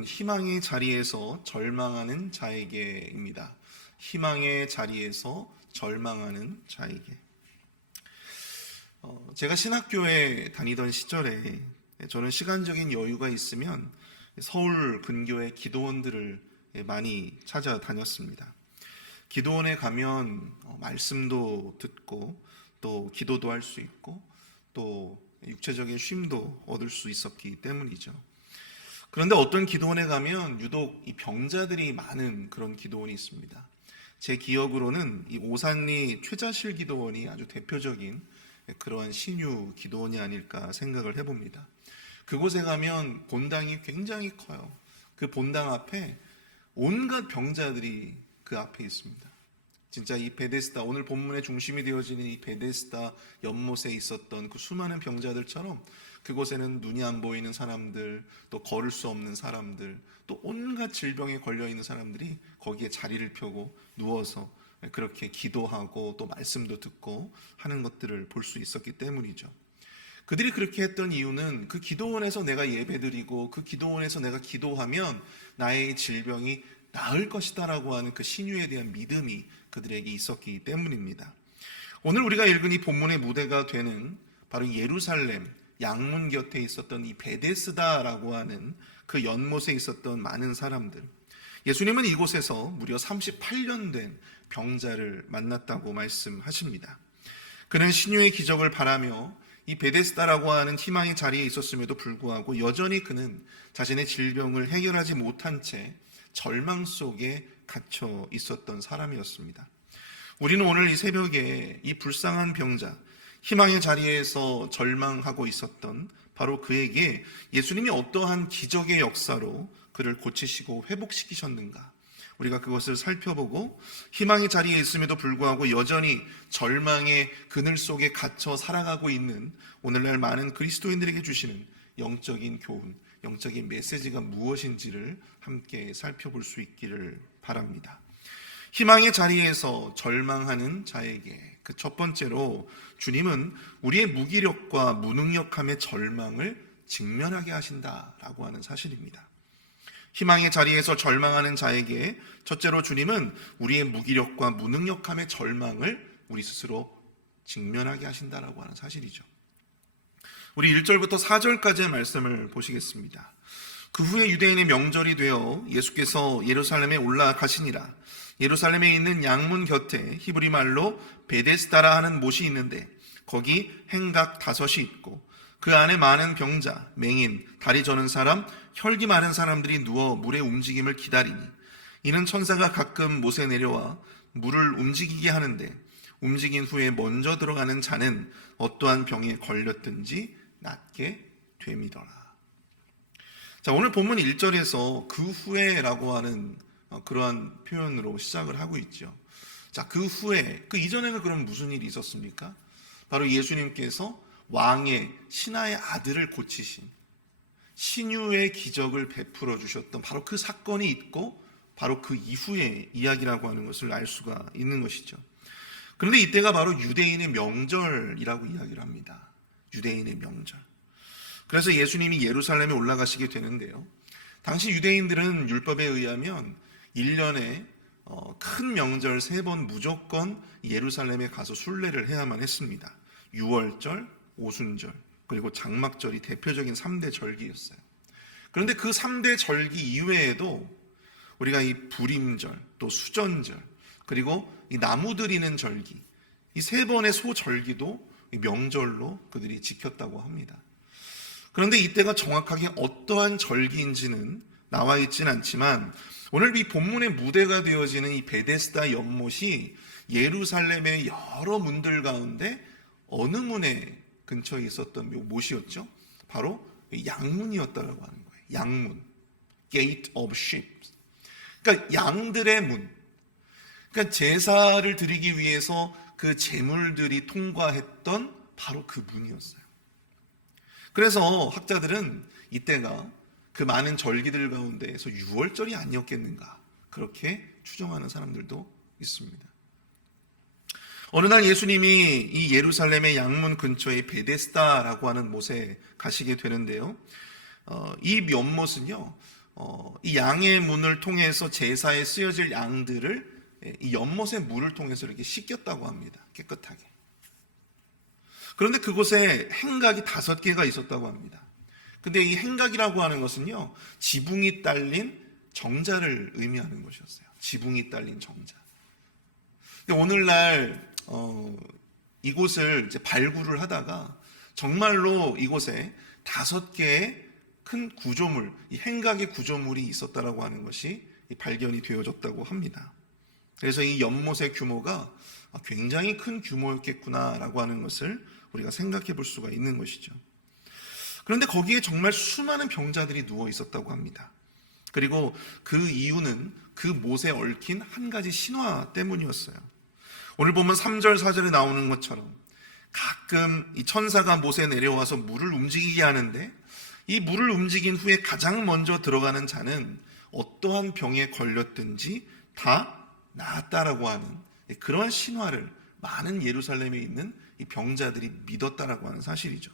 제목은 희망의 자리에서 절망하는 자에게입니다. 희망의 자리에서 절망하는 자에게. 제가 신학교에 다니던 시절에 저는 시간적인 여유가 있으면 서울 근교의 기도원들을 많이 찾아다녔습니다. 기도원에 가면 말씀도 듣고 또 기도도 할 수 있고 또 육체적인 쉼도 얻을 수 있었기 때문이죠. 그런데 어떤 기도원에 가면 유독 이 병자들이 많은 그런 기도원이 있습니다. 제 기억으로는 이 오산리 최자실 기도원이 아주 대표적인 그러한 신유 기도원이 아닐까 생각을 해봅니다. 그곳에 가면 본당이 굉장히 커요. 그 본당 앞에 온갖 병자들이 그 앞에 있습니다. 진짜 이 베데스다, 오늘 본문의 중심이 되어지는 이 베데스다 연못에 있었던 그 수많은 병자들처럼 그곳에는 눈이 안 보이는 사람들, 또 걸을 수 없는 사람들, 또 온갖 질병에 걸려있는 사람들이 거기에 자리를 펴고 누워서 그렇게 기도하고 또 말씀도 듣고 하는 것들을 볼 수 있었기 때문이죠. 그들이 그렇게 했던 이유는 그 기도원에서 내가 예배드리고 그 기도원에서 내가 기도하면 나의 질병이 나을 것이다 라고 하는 그 신유에 대한 믿음이 그들에게 있었기 때문입니다. 오늘 우리가 읽은 이 본문의 무대가 되는 바로 예루살렘 양문 곁에 있었던 이 베데스다라고 하는 그 연못에 있었던 많은 사람들, 예수님은 이곳에서 무려 38년 된 병자를 만났다고 말씀하십니다. 그는 신유의 기적을 바라며 이 베데스다라고 하는 희망의 자리에 있었음에도 불구하고 여전히 그는 자신의 질병을 해결하지 못한 채 절망 속에 갇혀 있었던 사람이었습니다. 우리는 오늘 이 새벽에 이 불쌍한 병자, 희망의 자리에서 절망하고 있었던 바로 그에게 예수님이 어떠한 기적의 역사로 그를 고치시고 회복시키셨는가, 우리가 그것을 살펴보고 희망의 자리에 있음에도 불구하고 여전히 절망의 그늘 속에 갇혀 살아가고 있는 오늘날 많은 그리스도인들에게 주시는 영적인 교훈, 영적인 메시지가 무엇인지를 함께 살펴볼 수 있기를 바랍니다. 희망의 자리에서 절망하는 자에게, 그 첫 번째로 주님은 우리의 무기력과 무능력함의 절망을 직면하게 하신다라고 하는 사실입니다. 희망의 자리에서 절망하는 자에게 첫째로 주님은 우리의 무기력과 무능력함의 절망을 우리 스스로 직면하게 하신다라고 하는 사실이죠. 우리 1절부터 4절까지의 말씀을 보시겠습니다. 그 후에 유대인의 명절이 되어 예수께서 예루살렘에 올라가시니라. 예루살렘에 있는 양문 곁에 히브리 말로 베데스다라 하는 못이 있는데 거기 행각 5이 있고 그 안에 많은 병자, 맹인, 다리 저는 사람, 혈기 많은 사람들이 누워 물의 움직임을 기다리니 이는 천사가 가끔 못에 내려와 물을 움직이게 하는데 움직인 후에 먼저 들어가는 자는 어떠한 병에 걸렸든지 낫게 됨이더라. 자, 오늘 본문 1절에서 그 후에라고 하는 그러한 표현으로 시작을 하고 있죠. 자, 그 후에, 그 이전에는 그럼 무슨 일이 있었습니까? 바로 예수님께서 왕의 신하의 아들을 고치신 신유의 기적을 베풀어 주셨던 바로 그 사건이 있고 바로 그 이후의 이야기라고 하는 것을 알 수가 있는 것이죠. 그런데 이때가 바로 유대인의 명절이라고 이야기를 합니다. 유대인의 명절. 그래서 예수님이 예루살렘에 올라가시게 되는데요. 당시 유대인들은 율법에 의하면 1년에 큰 명절 3번 무조건 예루살렘에 가서 순례를 해야만 했습니다. 유월절, 오순절, 그리고 장막절이 대표적인 3대 절기였어요. 그런데 그 3대 절기 이외에도 우리가 이 불임절, 또 수전절, 그리고 이 나무 드리는 절기, 이 3번의 소절기도 명절로 그들이 지켰다고 합니다. 그런데 이때가 정확하게 어떠한 절기인지는 나와 있지는 않지만 오늘 이 본문의 무대가 되어지는 이 베데스다 연못이 예루살렘의 여러 문들 가운데 어느 문에 근처에 있었던 못이었죠? 바로 양문이었다라고 하는 거예요. 양문, Gate of Sheep. 그러니까 양들의 문. 그러니까 제사를 드리기 위해서 그 제물들이 통과했던 바로 그 문이었어요. 그래서 학자들은 이때가 그 많은 절기들 가운데에서 유월절이 아니었겠는가 그렇게 추정하는 사람들도 있습니다. 어느 날 예수님이 이 예루살렘의 양문 근처의 베데스다라고 하는 못에 가시게 되는데요. 이 연못은요 이 양의 문을 통해서 제사에 쓰여질 양들을 이 연못의 물을 통해서 이렇게 씻겼다고 합니다. 깨끗하게. 그런데 그곳에 행각이 5개가 있었다고 합니다. 근데 이 행각이라고 하는 것은요, 지붕이 딸린 정자를 의미하는 것이었어요. 지붕이 딸린 정자. 근데 오늘날 이곳을 이제 발굴을 하다가 정말로 이곳에 5개의 큰 구조물, 이 행각의 구조물이 있었다라고 하는 것이 발견이 되어졌다고 합니다. 그래서 이 연못의 규모가 굉장히 큰 규모였겠구나라고 하는 것을 우리가 생각해 볼 수가 있는 것이죠. 그런데 거기에 정말 수많은 병자들이 누워 있었다고 합니다. 그리고 그 이유는 그 못에 얽힌 한 가지 신화 때문이었어요. 오늘 보면 3절, 4절에 나오는 것처럼 가끔 이 천사가 못에 내려와서 물을 움직이게 하는데 이 물을 움직인 후에 가장 먼저 들어가는 자는 어떠한 병에 걸렸든지 다 나았다라고 하는 그런 신화를 많은 예루살렘에 있는 이 병자들이 믿었다라고 하는 사실이죠.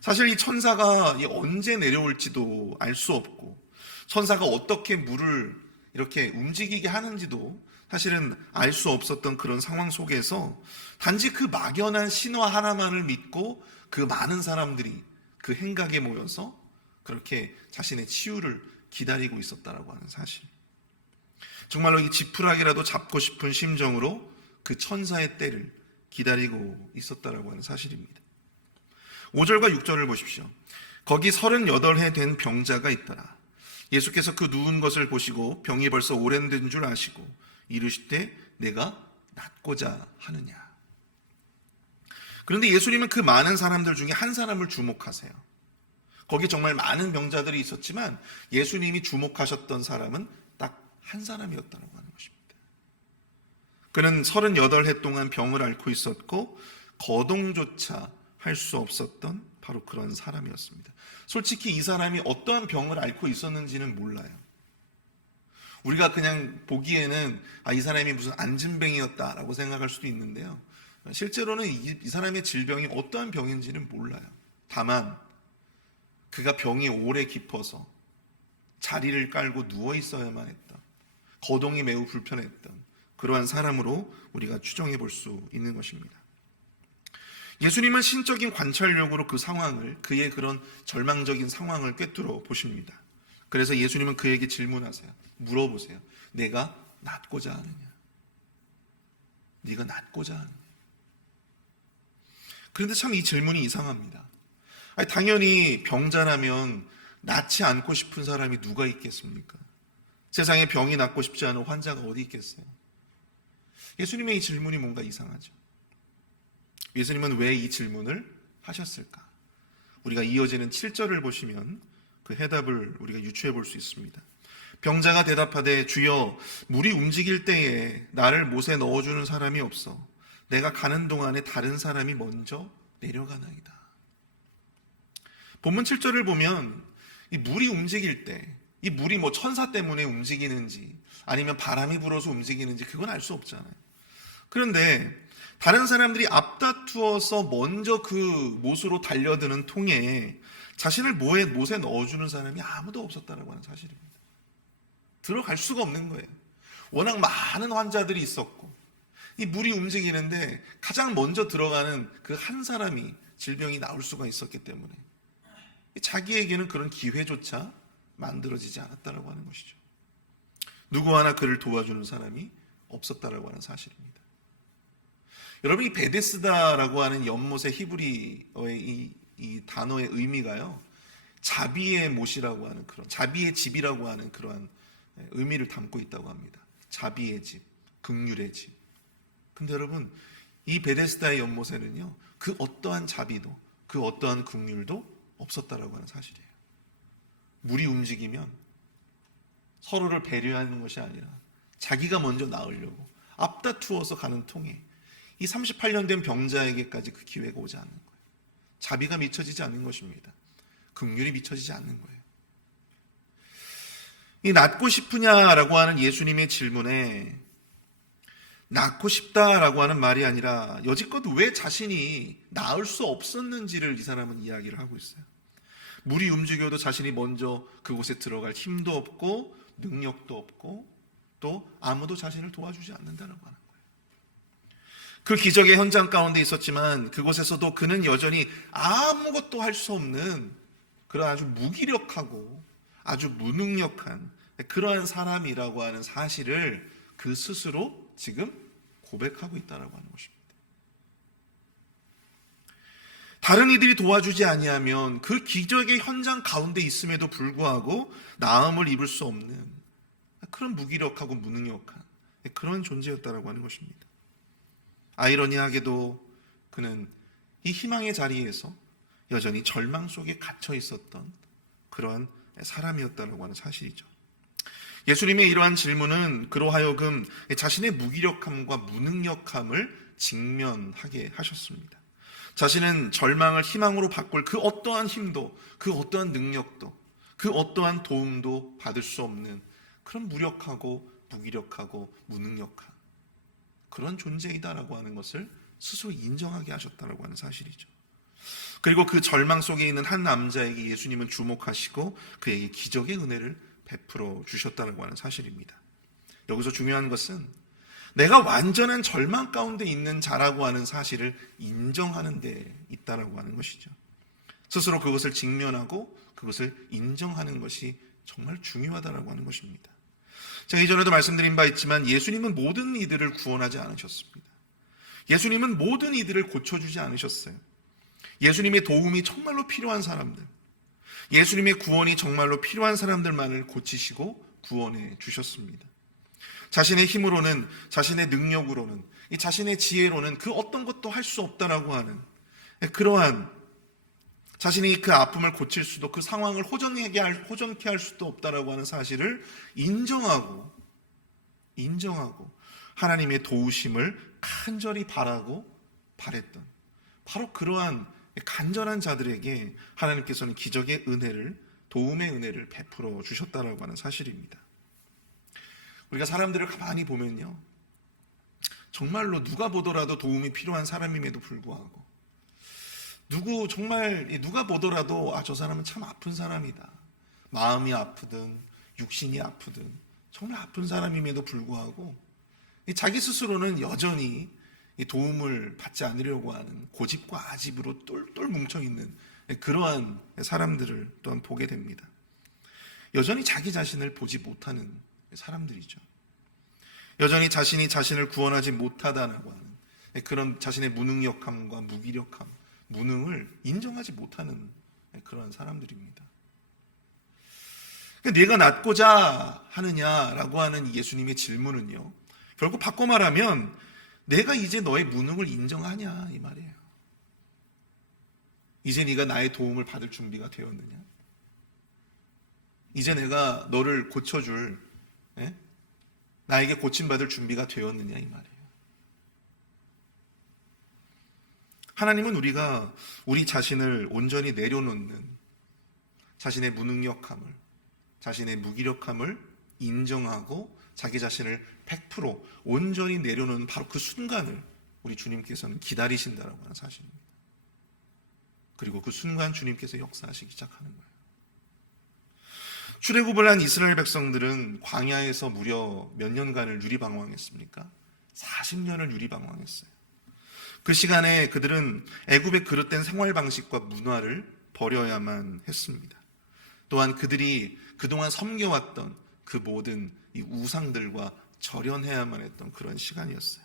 사실 이 천사가 언제 내려올지도 알 수 없고 천사가 어떻게 물을 이렇게 움직이게 하는지도 사실은 알 수 없었던 그런 상황 속에서 단지 그 막연한 신화 하나만을 믿고 그 많은 사람들이 그 행각에 모여서 그렇게 자신의 치유를 기다리고 있었다라고 하는 사실. 정말로 이 지푸라기라도 잡고 싶은 심정으로 그 천사의 때를 기다리고 있었다라고 하는 사실입니다. 5절과 6절을 보십시오. 거기 38해 된 병자가 있더라. 예수께서 그 누운 것을 보시고 병이 벌써 오랜된 줄 아시고 이르시되 내가 낫고자 하느냐. 그런데 예수님은 그 많은 사람들 중에 한 사람을 주목하세요. 거기 정말 많은 병자들이 있었지만 예수님이 주목하셨던 사람은 딱 한 사람이었다고 하는 것입니다. 그는 38해 동안 병을 앓고 있었고 거동조차 할 수 없었던 바로 그런 사람이었습니다. 솔직히 이 사람이 어떠한 병을 앓고 있었는지는 몰라요. 우리가 그냥 보기에는 이 사람이 무슨 안진뱅이였다라고 생각할 수도 있는데요. 실제로는 이 사람의 질병이 어떠한 병인지는 몰라요. 다만 그가 병이 오래 깊어서 자리를 깔고 누워 있어야만 했던, 거동이 매우 불편했던 그러한 사람으로 우리가 추정해 볼 수 있는 것입니다. 예수님은 신적인 관찰력으로 그 상황을, 그의 그런 절망적인 상황을 꿰뚫어 보십니다. 그래서 예수님은 그에게 질문하세요. 물어보세요. 내가 낫고자 하느냐? 네가 낫고자 하느냐? 그런데 참 이 질문이 이상합니다. 당연히 병자라면 낫지 않고 싶은 사람이 누가 있겠습니까? 세상에 병이 낫고 싶지 않은 환자가 어디 있겠어요? 예수님의 이 질문이 뭔가 이상하죠. 예수님은 왜 이 질문을 하셨을까? 우리가 이어지는 7절을 보시면 그 해답을 우리가 유추해 볼 수 있습니다. 병자가 대답하되 주여 물이 움직일 때에 나를 못에 넣어주는 사람이 없어 내가 가는 동안에 다른 사람이 먼저 내려가나이다. 본문 7절을 보면 이 물이 움직일 때 이 물이 천사 때문에 움직이는지 아니면 바람이 불어서 움직이는지 그건 알 수 없잖아요. 그런데 다른 사람들이 앞다투어서 먼저 그 못으로 달려드는 통에 자신을 못에 넣어주는 사람이 아무도 없었다는 사실입니다. 들어갈 수가 없는 거예요. 워낙 많은 환자들이 있었고 이 물이 움직이는데 가장 먼저 들어가는 그 한 사람이 질병이 나올 수가 있었기 때문에 자기에게는 그런 기회조차 만들어지지 않았다고 하는 것이죠. 누구 하나 그를 도와주는 사람이 없었다고 하는 사실입니다. 여러분, 이 베데스다라고 하는 연못의 히브리어의 이 단어의 의미가요, 자비의 못이라고 하는 그런, 자비의 집이라고 하는 그러한 의미를 담고 있다고 합니다. 자비의 집, 긍휼의 집. 근데 여러분, 이 베데스다의 연못에는요, 그 어떠한 자비도, 그 어떠한 긍휼도 없었다라고 하는 사실이에요. 물이 움직이면 서로를 배려하는 것이 아니라 자기가 먼저 나으려고 앞다투어서 가는 통에 이 38년 된 병자에게까지 그 기회가 오지 않는 거예요. 자비가 미쳐지지 않는 것입니다. 긍휼이 미쳐지지 않는 거예요. 이 낫고 싶으냐라고 하는 예수님의 질문에 낫고 싶다라고 하는 말이 아니라 여지껏 왜 자신이 나을 수 없었는지를 이 사람은 이야기를 하고 있어요. 물이 움직여도 자신이 먼저 그곳에 들어갈 힘도 없고 능력도 없고 또 아무도 자신을 도와주지 않는다라고 하는 거예요. 그 기적의 현장 가운데 있었지만 그곳에서도 그는 여전히 아무것도 할 수 없는 그런 아주 무기력하고 아주 무능력한 그러한 사람이라고 하는 사실을 그 스스로 지금 고백하고 있다라고 하는 것입니다. 다른 이들이 도와주지 아니하면 그 기적의 현장 가운데 있음에도 불구하고 나음을 입을 수 없는 그런 무기력하고 무능력한 그런 존재였다라고 하는 것입니다. 아이러니하게도 그는 이 희망의 자리에서 여전히 절망 속에 갇혀 있었던 그러한 사람이었다라고 하는 사실이죠. 예수님의 이러한 질문은 그로 하여금 자신의 무기력함과 무능력함을 직면하게 하셨습니다. 자신은 절망을 희망으로 바꿀 그 어떠한 힘도, 그 어떠한 능력도, 그 어떠한 도움도 받을 수 없는 그런 무력하고 무기력하고 무능력한 그런 존재이다라고 하는 것을 스스로 인정하게 하셨다라고 하는 사실이죠. 그리고 그 절망 속에 있는 한 남자에게 예수님은 주목하시고 그에게 기적의 은혜를 베풀어 주셨다라고 하는 사실입니다. 여기서 중요한 것은 내가 완전한 절망 가운데 있는 자라고 하는 사실을 인정하는 데 있다라고 하는 것이죠. 스스로 그것을 직면하고 그것을 인정하는 것이 정말 중요하다라고 하는 것입니다. 제가 이전에도 말씀드린 바 있지만 예수님은 모든 이들을 구원하지 않으셨습니다. 예수님은 모든 이들을 고쳐주지 않으셨어요. 예수님의 도움이 정말로 필요한 사람들, 예수님의 구원이 정말로 필요한 사람들만을 고치시고 구원해 주셨습니다. 자신의 힘으로는, 자신의 능력으로는, 자신의 지혜로는 그 어떤 것도 할 수 없다라고 하는 그러한 자신이 그 아픔을 고칠 수도 그 상황을 호전케 할 수도 없다라고 하는 사실을 인정하고 하나님의 도우심을 간절히 바랬던 바로 그러한 간절한 자들에게 하나님께서는 기적의 은혜를, 도움의 은혜를 베풀어 주셨다라고 하는 사실입니다. 우리가 사람들을 가만히 보면요, 정말로 누가 보더라도 도움이 필요한 사람임에도 불구하고 누가 보더라도 저 사람은 참 아픈 사람이다, 마음이 아프든 육신이 아프든 정말 아픈 사람임에도 불구하고 자기 스스로는 여전히 도움을 받지 않으려고 하는 고집과 아집으로 똘똘 뭉쳐있는 그러한 사람들을 또한 보게 됩니다. 여전히 자기 자신을 보지 못하는 사람들이죠. 여전히 자신이 자신을 구원하지 못하다라고 하는 그런 자신의 무능력함과 무기력함, 무능을 인정하지 못하는 그런 사람들입니다. 내가 낫고자 하느냐라고 하는 예수님의 질문은요, 결국 바꿔 말하면 내가 이제 너의 무능을 인정하냐 이 말이에요. 이제 네가 나의 도움을 받을 준비가 되었느냐? 이제 내가 너를 고쳐줄, 나에게 고침받을 준비가 되었느냐 이 말이에요. 하나님은 우리가 우리 자신을 온전히 내려놓는, 자신의 무능력함을, 자신의 무기력함을 인정하고 자기 자신을 100% 온전히 내려놓는 바로 그 순간을 우리 주님께서는 기다리신다라고 하는 사실입니다. 그리고 그 순간 주님께서 역사하시기 시작하는 거예요. 출애굽을 한 이스라엘 백성들은 광야에서 무려 몇 년간을 유리방황했습니까? 40년을 유리방황했어요. 그 시간에 그들은 애굽의 그릇된 생활 방식과 문화를 버려야만 했습니다. 또한 그들이 그동안 섬겨왔던 그 모든 이 우상들과 절연해야만 했던 그런 시간이었어요.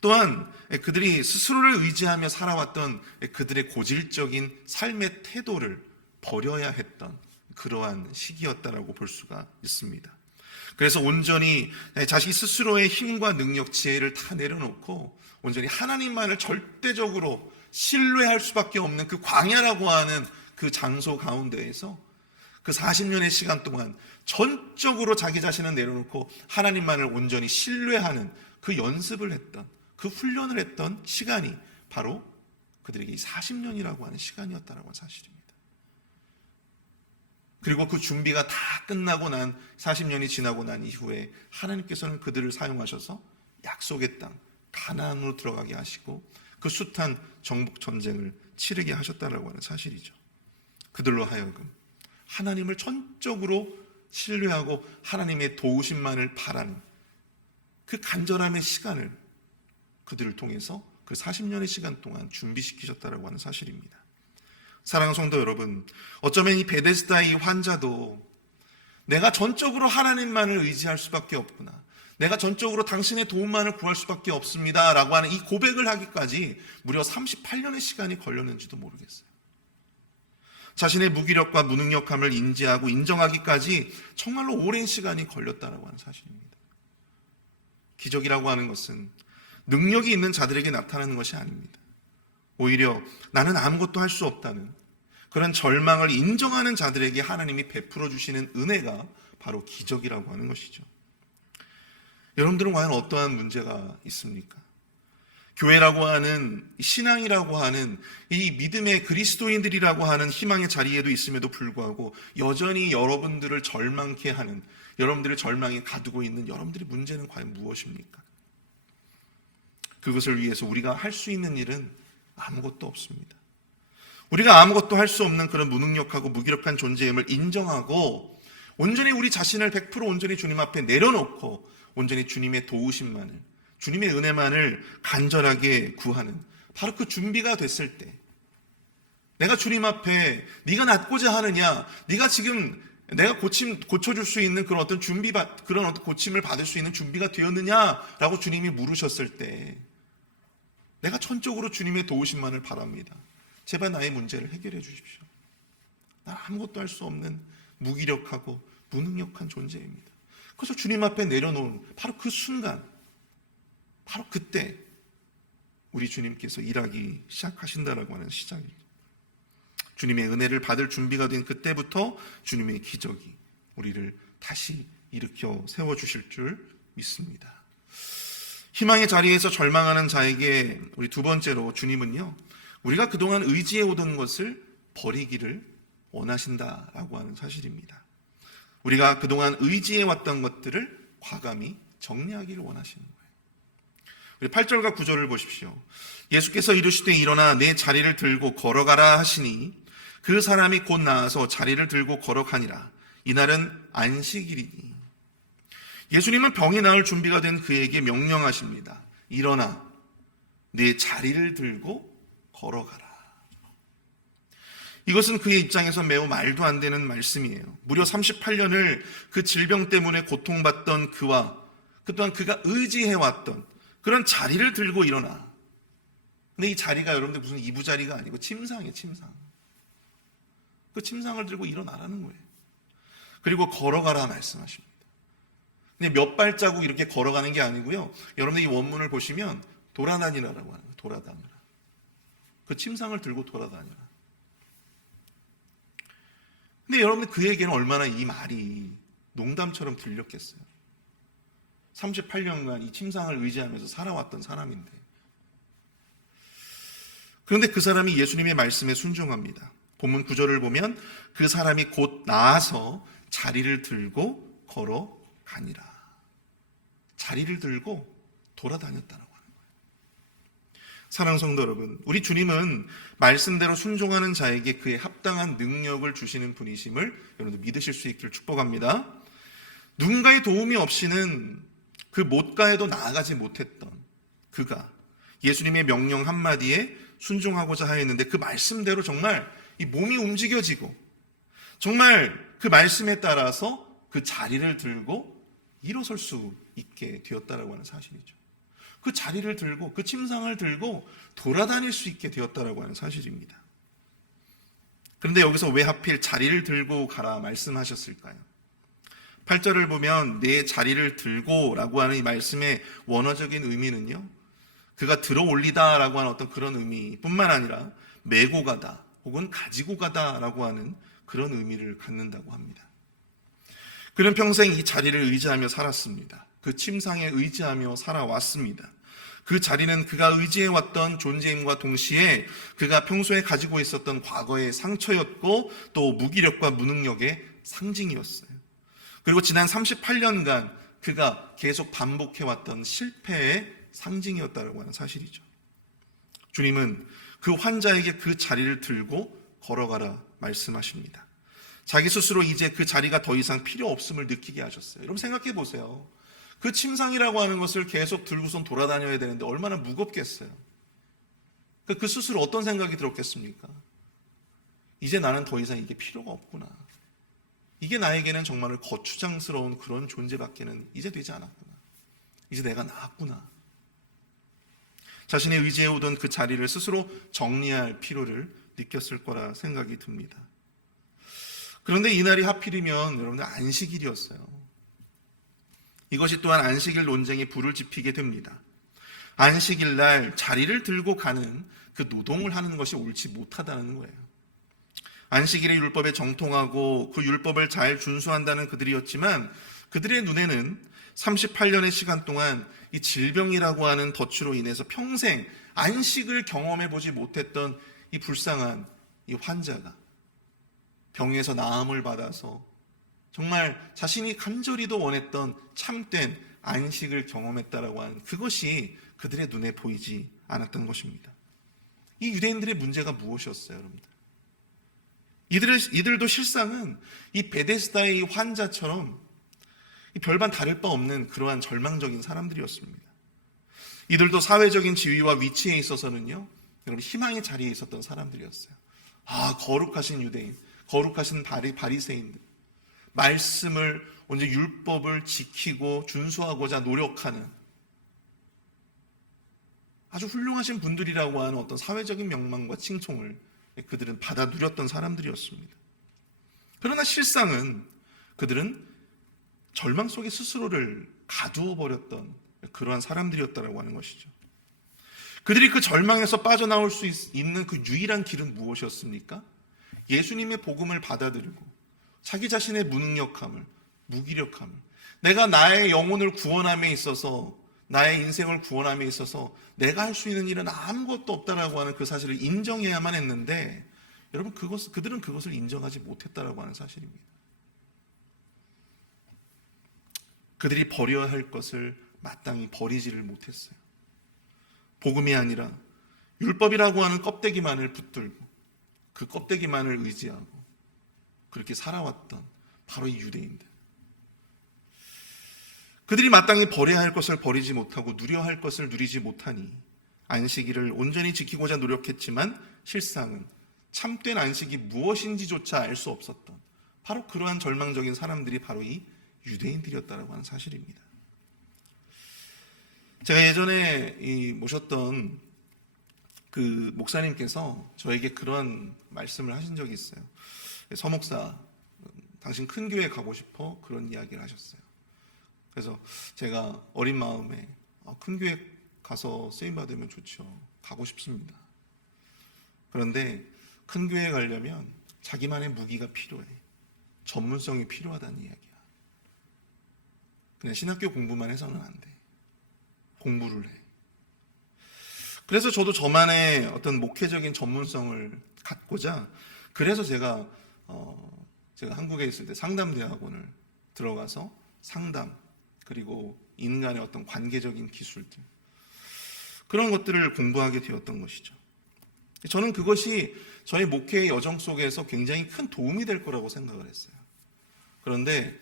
또한 그들이 스스로를 의지하며 살아왔던 그들의 고질적인 삶의 태도를 버려야 했던 그러한 시기였다라고 볼 수가 있습니다. 그래서 온전히 자기 스스로의 힘과 능력, 지혜를 다 내려놓고 온전히 하나님만을 절대적으로 신뢰할 수밖에 없는 그 광야라고 하는 그 장소 가운데에서 그 40년의 시간 동안 전적으로 자기 자신을 내려놓고 하나님만을 온전히 신뢰하는 그 연습을 했던, 그 훈련을 했던 시간이 바로 그들에게 이 40년이라고 하는 시간이었다라고 하는 사실입니다. 그리고 그 준비가 다 끝나고 난 40년이 지나고 난 이후에 하나님께서는 그들을 사용하셔서 약속의 땅 가나안으로 들어가게 하시고 그 숱한 정복 전쟁을 치르게 하셨다라고 하는 사실이죠. 그들로 하여금 하나님을 전적으로 신뢰하고 하나님의 도우심만을 바라는 그 간절함의 시간을 그들을 통해서 그 40년의 시간 동안 준비시키셨다라고 하는 사실입니다. 사랑하는 성도 여러분, 어쩌면 이 베데스다의 환자도 내가 전적으로 하나님만을 의지할 수밖에 없구나, 내가 전적으로 당신의 도움만을 구할 수밖에 없습니다 라고 하는 이 고백을 하기까지 무려 38년의 시간이 걸렸는지도 모르겠어요. 자신의 무기력과 무능력함을 인지하고 인정하기까지 정말로 오랜 시간이 걸렸다라고 하는 사실입니다. 기적이라고 하는 것은 능력이 있는 자들에게 나타나는 것이 아닙니다. 오히려 나는 아무것도 할 수 없다는 그런 절망을 인정하는 자들에게 하나님이 베풀어 주시는 은혜가 바로 기적이라고 하는 것이죠. 여러분들은 과연 어떠한 문제가 있습니까? 교회라고 하는, 신앙이라고 하는 이 믿음의 그리스도인들이라고 하는 희망의 자리에도 있음에도 불구하고 여전히 여러분들을 절망케 하는, 여러분들의 절망에 가두고 있는 여러분들의 문제는 과연 무엇입니까? 그것을 위해서 우리가 할 수 있는 일은 아무것도 없습니다. 우리가 아무것도 할 수 없는 그런 무능력하고 무기력한 존재임을 인정하고 온전히 우리 자신을 100% 온전히 주님 앞에 내려놓고 온전히 주님의 도우심만을, 주님의 은혜만을 간절하게 구하는 바로 그 준비가 됐을 때, 내가 주님 앞에 네가 낫고자 하느냐, 네가 지금 내가 고쳐줄 수 있는 그런 어떤 그런 어떤 고침을 받을 수 있는 준비가 되었느냐라고 주님이 물으셨을 때 내가 전적으로 주님의 도우심만을 바랍니다. 제발 나의 문제를 해결해 주십시오. 난 아무것도 할 수 없는 무기력하고 무능력한 존재입니다. 그래서 주님 앞에 내려놓은 바로 그 순간, 바로 그때 우리 주님께서 일하기 시작하신다라고 하는 시작입니다. 주님의 은혜를 받을 준비가 된 그때부터 주님의 기적이 우리를 다시 일으켜 세워주실 줄 믿습니다. 희망의 자리에서 절망하는 자에게 우리 두 번째로 주님은요, 우리가 그동안 의지해 오던 것을 버리기를 원하신다라고 하는 사실입니다. 우리가 그동안 의지해 왔던 것들을 과감히 정리하기를 원하시는 거예요. 우리 8절과 9절을 보십시오. 예수께서 이르시되 일어나 내 자리를 들고 걸어가라 하시니 그 사람이 곧 나아서 자리를 들고 걸어가니라. 이날은 안식일이니. 예수님은 병이 나을 준비가 된 그에게 명령하십니다. 일어나 내 자리를 들고 걸어가라. 이것은 그의 입장에서 매우 말도 안 되는 말씀이에요. 무려 38년을 그 질병 때문에 고통받던 그와 그동안 그가 의지해왔던 그런 자리를 들고 일어나. 근데 이 자리가 여러분들 무슨 이부자리가 아니고 침상이에요, 침상. 그 침상을 들고 일어나라는 거예요. 그리고 걸어가라 말씀하십니다. 근데 몇 발자국 이렇게 걸어가는 게 아니고요. 여러분들 이 원문을 보시면 돌아다니라라고 하는 거예요. 돌아다니라. 그 침상을 들고 돌아다니라. 근데 여러분들 그에게는 얼마나 이 말이 농담처럼 들렸겠어요. 38년간 이 침상을 의지하면서 살아왔던 사람인데. 그런데 그 사람이 예수님의 말씀에 순종합니다. 본문 9절을 보면 그 사람이 곧 나아서 자리를 들고 걸어가니라. 자리를 들고 돌아다녔다라고 하는 거예요. 사랑하는 성도 여러분, 우리 주님은 말씀대로 순종하는 자에게 그에 합당한 능력을 주시는 분이심을 여러분들 믿으실 수 있기를 축복합니다. 누군가의 도움이 없이는 그 못가에도 나아가지 못했던 그가 예수님의 명령 한마디에 순종하고자 하였는데 그 말씀대로 정말 이 몸이 움직여지고 정말 그 말씀에 따라서 그 자리를 들고 일어설 수 있게 되었다라고 하는 사실이죠. 그 자리를 들고 그 침상을 들고 돌아다닐 수 있게 되었다라고 하는 사실입니다. 그런데 여기서 왜 하필 자리를 들고 가라 말씀하셨을까요? 8절을 보면 내 자리를 들고 라고 하는 이 말씀의 원어적인 의미는요, 그가 들어 올리다 라고 하는 어떤 그런 의미뿐만 아니라 메고 가다 혹은 가지고 가다 라고 하는 그런 의미를 갖는다고 합니다. 그는 평생 이 자리를 의지하며 살았습니다. 그 침상에 의지하며 살아왔습니다. 그 자리는 그가 의지해왔던 존재임과 동시에 그가 평소에 가지고 있었던 과거의 상처였고 또 무기력과 무능력의 상징이었어요. 그리고 지난 38년간 그가 계속 반복해왔던 실패의 상징이었다고 하는 사실이죠. 주님은 그 환자에게 그 자리를 들고 걸어가라 말씀하십니다. 자기 스스로 이제 그 자리가 더 이상 필요 없음을 느끼게 하셨어요. 여러분 생각해 보세요. 그 침상이라고 하는 것을 계속 들고선 돌아다녀야 되는데 얼마나 무겁겠어요. 그 스스로 어떤 생각이 들었겠습니까? 이제 나는 더 이상 이게 필요가 없구나. 이게 나에게는 정말 거추장스러운 그런 존재밖에는 이제 되지 않았구나. 이제 내가 나았구나. 자신의 의지해오던 그 자리를 스스로 정리할 필요를 느꼈을 거라 생각이 듭니다. 그런데 이날이 하필이면 여러분들 안식일이었어요. 이것이 또한 안식일 논쟁이 불을 지피게 됩니다. 안식일 날 자리를 들고 가는 그 노동을 하는 것이 옳지 못하다는 거예요. 안식일의 율법에 정통하고 그 율법을 잘 준수한다는 그들이었지만 그들의 눈에는 38년의 시간 동안 이 질병이라고 하는 덫으로 인해서 평생 안식을 경험해 보지 못했던 이 불쌍한 이 환자가 병에서 나음을 받아서 정말 자신이 간절히도 원했던 참된 안식을 경험했다라고 하는 그것이 그들의 눈에 보이지 않았던 것입니다. 이 유대인들의 문제가 무엇이었어요, 여러분들? 이들도 실상은 이 베데스다의 이 환자처럼 별반 다를 바 없는 그러한 절망적인 사람들이었습니다. 이들도 사회적인 지위와 위치에 있어서는요, 여러분 희망의 자리에 있었던 사람들이었어요. 거룩하신 유대인, 거룩하신 바리새인들, 말씀을 언제 율법을 지키고 준수하고자 노력하는 아주 훌륭하신 분들이라고 하는 어떤 사회적인 명망과 칭송을 그들은 받아 누렸던 사람들이었습니다. 그러나 실상은 그들은 절망 속에 스스로를 가두어 버렸던 그러한 사람들이었다라고 하는 것이죠. 그들이 그 절망에서 빠져나올 수 있는 그 유일한 길은 무엇이었습니까? 예수님의 복음을 받아들이고 자기 자신의 무능력함을, 무기력함을, 내가 나의 영혼을 구원함에 있어서, 나의 인생을 구원함에 있어서 내가 할 수 있는 일은 아무것도 없다라고 하는 그 사실을 인정해야만 했는데, 여러분 그들은 그것을 인정하지 못했다라고 하는 사실입니다. 그들이 버려야 할 것을 마땅히 버리지를 못했어요. 복음이 아니라 율법이라고 하는 껍데기만을 붙들고 그 껍데기만을 의지하고 그렇게 살아왔던 바로 이 유대인들. 그들이 마땅히 버려야 할 것을 버리지 못하고 누려야 할 것을 누리지 못하니 안식일을 온전히 지키고자 노력했지만 실상은 참된 안식이 무엇인지조차 알 수 없었던 바로 그러한 절망적인 사람들이 바로 이 유대인들이었다라고 하는 사실입니다. 제가 예전에 모셨던 그 목사님께서 저에게 그런 말씀을 하신 적이 있어요. 서목사, 당신 큰 교회 가고 싶어? 그런 이야기를 하셨어요. 그래서 제가 어린 마음에 큰 교회 가서 쓰임받으면 좋죠. 가고 싶습니다. 그런데 큰 교회 가려면 자기만의 무기가 필요해. 전문성이 필요하다는 이야기야. 그냥 신학교 공부만 해서는 안 돼. 공부를 해. 그래서 저도 저만의 어떤 목회적인 전문성을 갖고자, 그래서 제가 한국에 있을 때 상담대학원을 들어가서 상담, 그리고 인간의 어떤 관계적인 기술들, 그런 것들을 공부하게 되었던 것이죠. 저는 그것이 저의 목회의 여정 속에서 굉장히 큰 도움이 될 거라고 생각을 했어요. 그런데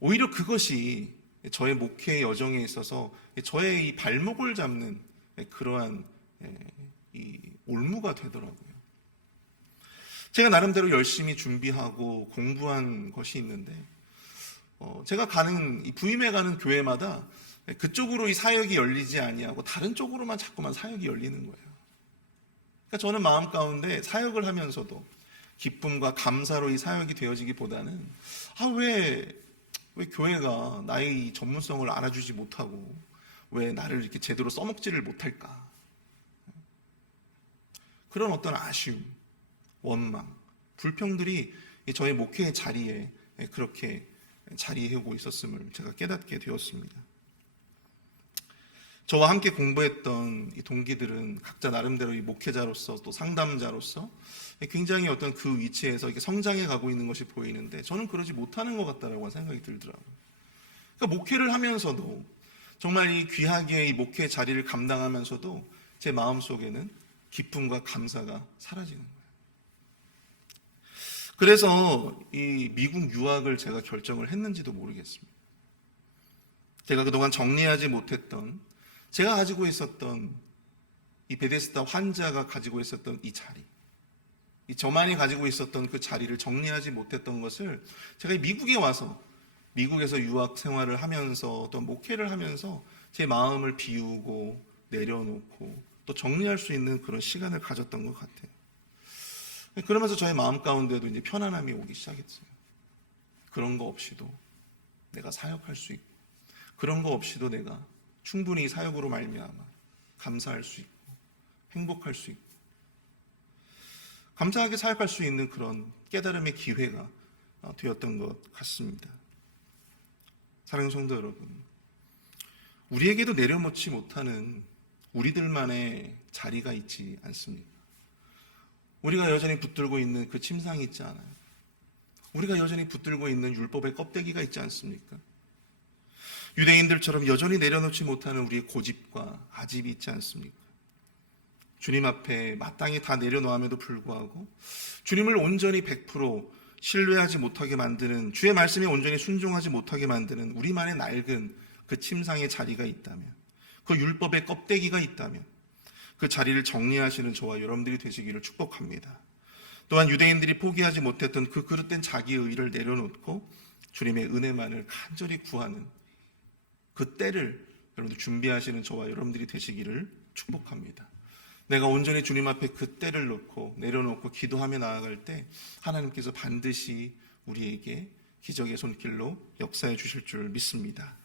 오히려 그것이 저의 목회의 여정에 있어서 저의 이 발목을 잡는 그러한 이 올무가 되더라고요. 제가 나름대로 열심히 준비하고 공부한 것이 있는데, 제가 부임해 가는 교회마다 그쪽으로 이 사역이 열리지 아니하고 다른 쪽으로만 자꾸만 사역이 열리는 거예요. 그러니까 저는 마음 가운데 사역을 하면서도 기쁨과 감사로 이 사역이 되어지기보다는 왜 교회가 나의 이 전문성을 알아주지 못하고 왜 나를 이렇게 제대로 써먹지를 못할까? 그런 어떤 아쉬움, 원망, 불평들이 저의 목회의 자리에 그렇게 자리해오고 있었음을 제가 깨닫게 되었습니다. 저와 함께 공부했던 이 동기들은 각자 나름대로 이 목회자로서 또 상담자로서 굉장히 어떤 그 위치에서 이렇게 성장해 가고 있는 것이 보이는데 저는 그러지 못하는 것 같다라고 생각이 들더라고요. 그러니까 목회를 하면서도 정말 이 귀하게 이 목회 자리를 감당하면서도 제 마음속에는 기쁨과 감사가 사라지는 거예요. 그래서 이 미국 유학을 제가 결정을 했는지도 모르겠습니다. 제가 그동안 정리하지 못했던, 제가 가지고 있었던 이 베데스다 환자가 가지고 있었던 이 자리, 저만이 가지고 있었던 그 자리를 정리하지 못했던 것을 제가 미국에 와서, 미국에서 유학 생활을 하면서 또 목회를 하면서 제 마음을 비우고 내려놓고 또 정리할 수 있는 그런 시간을 가졌던 것 같아요. 그러면서 저의 마음 가운데도 이제 편안함이 오기 시작했어요. 그런 거 없이도 내가 사역할 수 있고, 그런 거 없이도 내가 충분히 사역으로 말미암아 감사할 수 있고 행복할 수 있고 감사하게 사역할 수 있는 그런 깨달음의 기회가 되었던 것 같습니다. 사랑하는 성도 여러분, 우리에게도 내려놓지 못하는 우리들만의 자리가 있지 않습니까? 우리가 여전히 붙들고 있는 그 침상이 있지 않아요? 우리가 여전히 붙들고 있는 율법의 껍데기가 있지 않습니까? 유대인들처럼 여전히 내려놓지 못하는 우리의 고집과 아집이 있지 않습니까? 주님 앞에 마땅히 다 내려놓음에도 불구하고 주님을 온전히 100% 신뢰하지 못하게 만드는, 주의 말씀에 온전히 순종하지 못하게 만드는 우리만의 낡은 그 침상의 자리가 있다면, 그 율법의 껍데기가 있다면 그 자리를 정리하시는 저와 여러분들이 되시기를 축복합니다. 또한 유대인들이 포기하지 못했던 그 그릇된 자기의 의를 내려놓고 주님의 은혜만을 간절히 구하는 그 때를 여러분들 준비하시는 저와 여러분들이 되시기를 축복합니다. 내가 온전히 주님 앞에 그 때를 놓고 내려놓고 기도하며 나아갈 때 하나님께서 반드시 우리에게 기적의 손길로 역사해 주실 줄 믿습니다.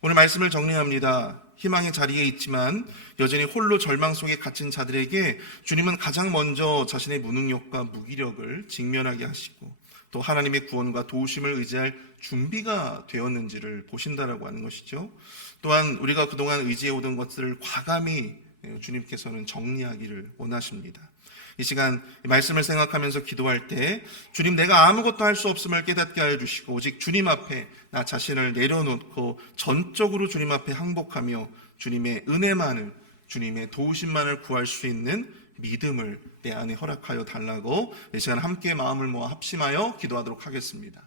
오늘 말씀을 정리합니다. 희망의 자리에 있지만 여전히 홀로 절망 속에 갇힌 자들에게 주님은 가장 먼저 자신의 무능력과 무기력을 직면하게 하시고 또 하나님의 구원과 도우심을 의지할 준비가 되었는지를 보신다라고 하는 것이죠. 또한 우리가 그동안 의지해오던 것들을 과감히 주님께서는 정리하기를 원하십니다. 이 시간 말씀을 생각하면서 기도할 때 주님, 내가 아무것도 할 수 없음을 깨닫게 하여 주시고 오직 주님 앞에 나 자신을 내려놓고 전적으로 주님 앞에 항복하며 주님의 은혜만을, 주님의 도우심만을 구할 수 있는 믿음을 내 안에 허락하여 달라고 이 시간 함께 마음을 모아 합심하여 기도하도록 하겠습니다.